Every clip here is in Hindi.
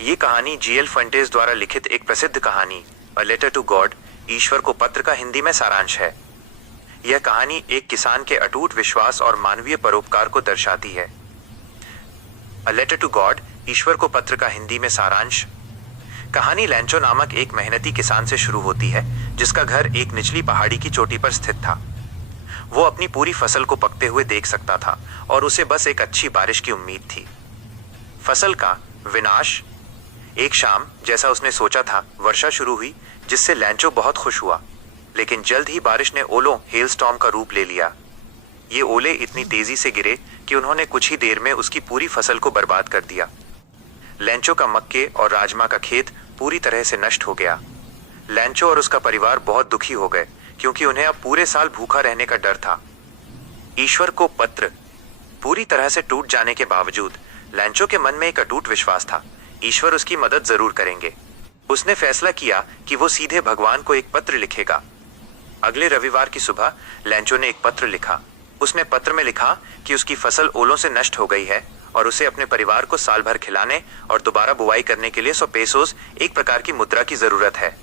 ये कहानी जीएल फंटेस द्वारा लिखित एक प्रसिद्ध कहानी अ लेटर टू गॉड, ईश्वर को पत्र का हिंदी में सारांश है। यह कहानी एक किसान के अटूट विश्वास और मानवीय परोपकार को दर्शाती है। अ लेटर टू गॉड, ईश्वर को पत्र का हिंदी में सारांश। कहानी लैंचो नामक एक मेहनती किसान से शुरू होती है, जिसका घर एक निचली पहाड़ी की चोटी पर स्थित था। वो अपनी पूरी फसल को पकते हुए देख सकता था और उसे बस एक अच्छी बारिश की उम्मीद थी। फसल का विनाश। एक शाम, जैसा उसने सोचा था, वर्षा शुरू हुई, जिससे लैंचो बहुत खुश हुआ। लेकिन जल्द ही बारिश ने ओलों, हेलस्टॉर्म का रूप ले लिया। ये ओले इतनी तेजी से गिरे कि उन्होंने कुछ ही देर में उसकी पूरी फसल को बर्बाद कर दिया। लैंचो का मक्के और राजमा का खेत पूरी तरह से नष्ट हो गया। लैंचो और उसका परिवार बहुत दुखी हो गए, क्योंकि उन्हें अब पूरे साल भूखा रहने का डर था। ईश्वर को पत्र। पूरी तरह से टूट जाने के बावजूद लैंचो के मन में एक अटूट विश्वास था, ईश्वर उसकी मदद जरूर करेंगे। उसने फैसला किया कि वो सीधे भगवान को एक पत्र लिखेगा। अगले रविवार की सुबह लैंचो ने एक पत्र लिखा। उसने पत्र में लिखा कि उसकी फसल ओलों से नष्ट हो गई है और उसे अपने परिवार को साल भर खिलाने और दोबारा बुवाई करने के लिए 100 पेसोस, एक प्रकार की मुद्रा की जरूरत है।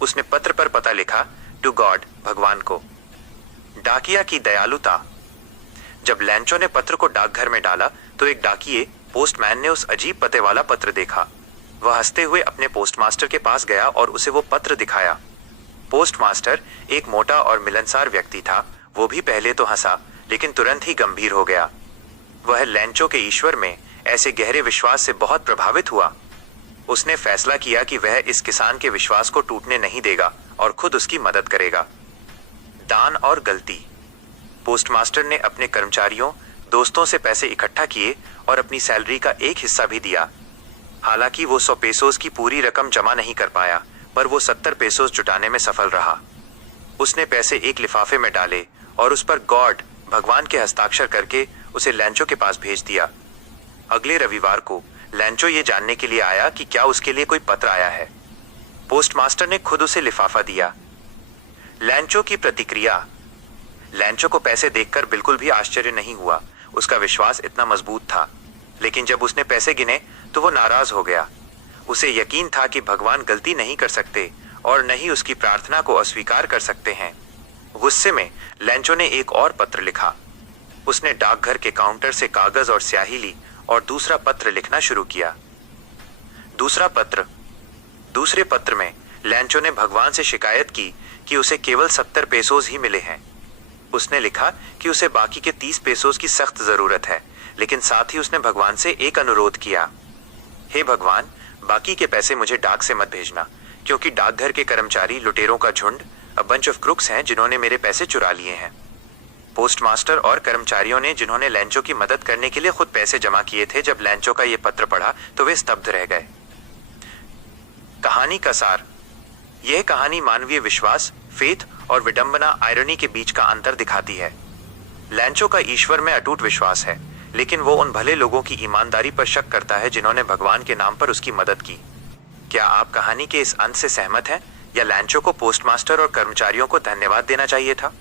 उसने पत्र पर पता लिखा, टू गॉड, भगवान को। डाकिया की दयालुता। जब लैंचो ने पत्र को डाकघर में डाला तो एक डाकिये, पोस्टमैन, ने उस अजीब पते वाला पत्र देखा। वह हंसते हुए अपने पोस्टमास्टर के पास गया और उसे वो पत्र दिखाया। पोस्टमास्टर एक मोटा और मिलनसार व्यक्ति था। वो भी पहले तो हंसा, लेकिन तुरंत ही गंभीर हो गया। वह लैंचो के ईश्वर में ऐसे गहरे विश्वास से बहुत प्रभावित हुआ। उसने फैसला किया कि वह इस किसान के विश्वास को टूटने नहीं देगा और खुद उसकी मदद करेगा। दान और गलती। पोस्टमास्टर ने अपने कर्मचारियों, दोस्तों से पैसे इकट्ठा किए और अपनी सैलरी का एक हिस्सा भी दिया। हालांकि वो 100 पेसोस की पूरी रकम जमा नहीं कर पाया, पर वो 70 पेसोस जुटाने में सफल रहा। उसने पैसे एक लिफाफे में डाले और उस पर गॉड, भगवान के हस्ताक्षर करके उसे लैंचो के पास भेज दिया। अगले रविवार को लैंचो ये जानने के लिए आया कि क्या उसके लिए कोई पत्र आया है। पोस्टमास्टर ने खुद उसे लिफाफा दिया। लैंचो की प्रतिक्रिया। लैंचो को पैसे देखकर बिल्कुल भी आश्चर्य नहीं हुआ। उसका विश्वास इतना मजबूत था। लेकिन जब उसने पैसे गिने तो वो नाराज हो गया। उसे यकीन था कि भगवान गलती नहीं कर सकते और न ही उसकी प्रार्थना को अस्वीकार कर सकते हैं। गुस्से में लैंचो ने एक और पत्र लिखा। उसने डाकघर के काउंटर से कागज और स्याही ली और दूसरा पत्र लिखना शुरू किया। दूसरा पत्र। दूसरे पत्र में लैंचो ने भगवान से शिकायत की कि उसे केवल 70 पेसोस ही मिले हैं। उसने लिखा कि उसे बाकी के 30 पेसोस की सख्त जरूरत है, लेकिन साथ ही उसने भगवान से एक अनुरोध किया, हे भगवान, बाकी के पैसे मुझे डाक से मत भेजना, क्योंकि डाकघर के कर्मचारी लुटेरों का झुंड, अ बंच ऑफ क्रुक्स हैं, जिन्होंने मेरे पैसे चुरा लिए हैं। पोस्टमास्टर और कर्मचारियों ने, जिन्होंने लैंचो की मदद करने के लिए खुद पैसे जमा किए थे, जब लैंचो का यह पत्र पढ़ा तो वे स्तब्ध रह गए। कहानी का सार। यह कहानी मानवीय विश्वास, फेथ और विडंबना, आयरनी के बीच का अंतर दिखाती है। लैंचो का ईश्वर में अटूट विश्वास है, लेकिन वो उन भले लोगों की ईमानदारी पर शक करता है जिन्होंने भगवान के नाम पर उसकी मदद की। क्या आप कहानी के इस अंत से सहमत हैं, या लैंचो को पोस्टमास्टर और कर्मचारियों को धन्यवाद देना चाहिए था?